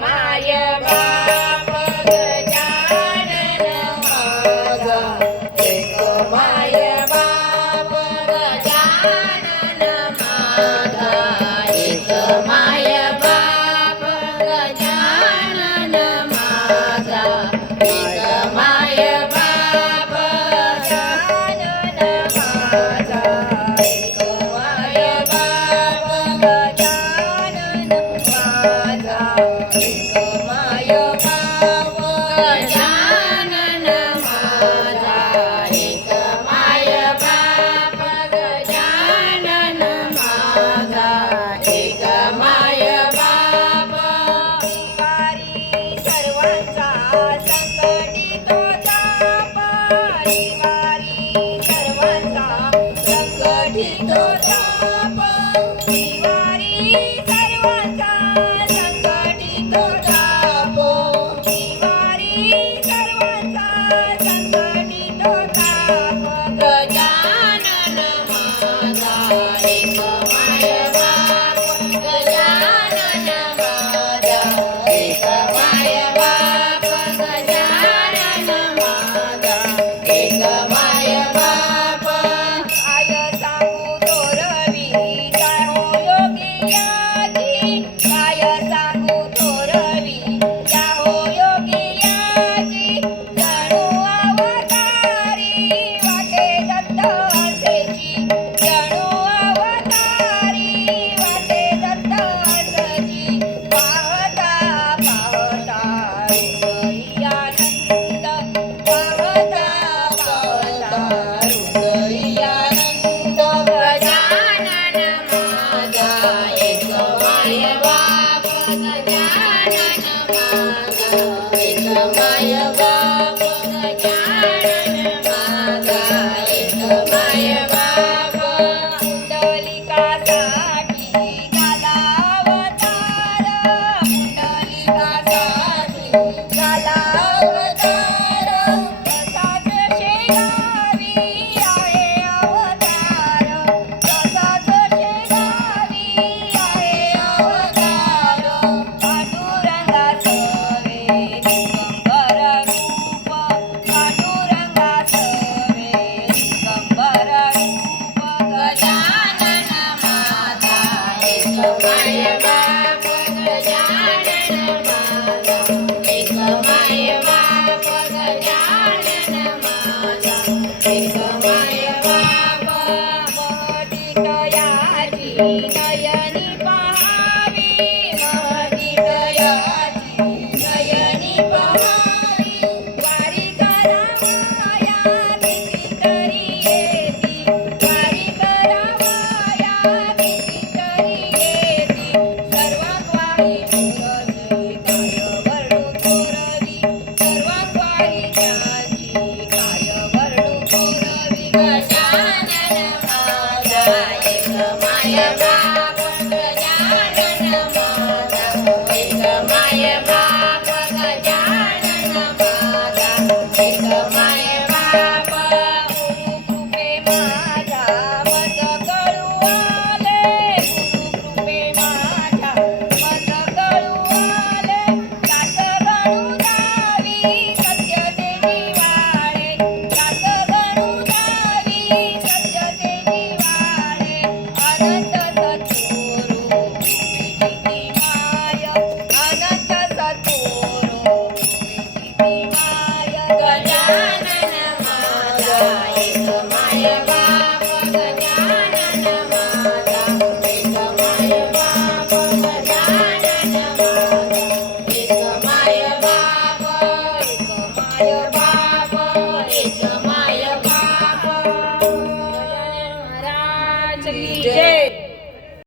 माय बाप गजानन माझा, एक माय बाप गजानन माझा, एक माय बाप गजानन माझा, एक माय बाप गजानन माझा, एक माय बाप गजानन माझा, एक माय बाप गजानन माझा, एक माय बाप गजानन माझा, एक माय बाप वारी सर्वांचा संकटी तो ताप, वारी सर्वांचा संकटी तो ताप, वारी सर्वांचा संकटी तो ताप, वारी सर्वांचा संकटी तो ताप, गजानन माझा, एक माय बाप गजानन माझा, एक माय बाप गजानन माझा, एक माय बाप काय सांगू थोरवी काय हो योगियाची, काय सांगू थोरवी काय हो योगियाची, जणू अवतारी वाटे दत्त असेची, जणू अवतारी वाटे दत्त असेची, पाहता पाहता हृदयी आनंद, पाहता पाहता हृदयी आनंद, गजानन माझा, एक माय बाप गजानन माझा, एक माय बाप गजानन माझा, एक माय बाप पुंडलिकासाठी झाला अवतार, पुंडलिकासाठी झाला अवतार, तसाच शेगावी आहे अवतार, तसाच शेगावी आहे अवतार, पांडुरंगाचे दिगंबर रूप, पांडुरंगाचे दिगंबर रूप, गजानन माझा, एक माय बाप गजानन माझा, एक माय बाप गजानन माझा, एक माय बाप महदितयाची नयनी पहावी, महदितयाची नयनी पहावी, वारी करावया कितीतरी येती, वारी करावया कितीतरी येती, सर्वात वारी थोरवी काय वरडू थोरवी, सर्वात वारी त्याची काय वरडू थोरवी, गजानन माझा, एक माय बाप गजानन माझा, एक माय बाप गजानन माझा, एक माय बाप गुरुकृपे माझ्या मज कळू आले, गुरुकृपे माझ्या मज कळू आले, दास गणू दावी सत्यते जिवाळे, दास गणू दावी सत्यते जिवाळे, अनंत सद्गुरु कृपेची माय, अनंत सद्गुरु कृपेची माय, गजानन माझा, एक माय बाप गजानन माझा, एक माय बाप गजानन माझा, एक माय बाप, एक माय बाप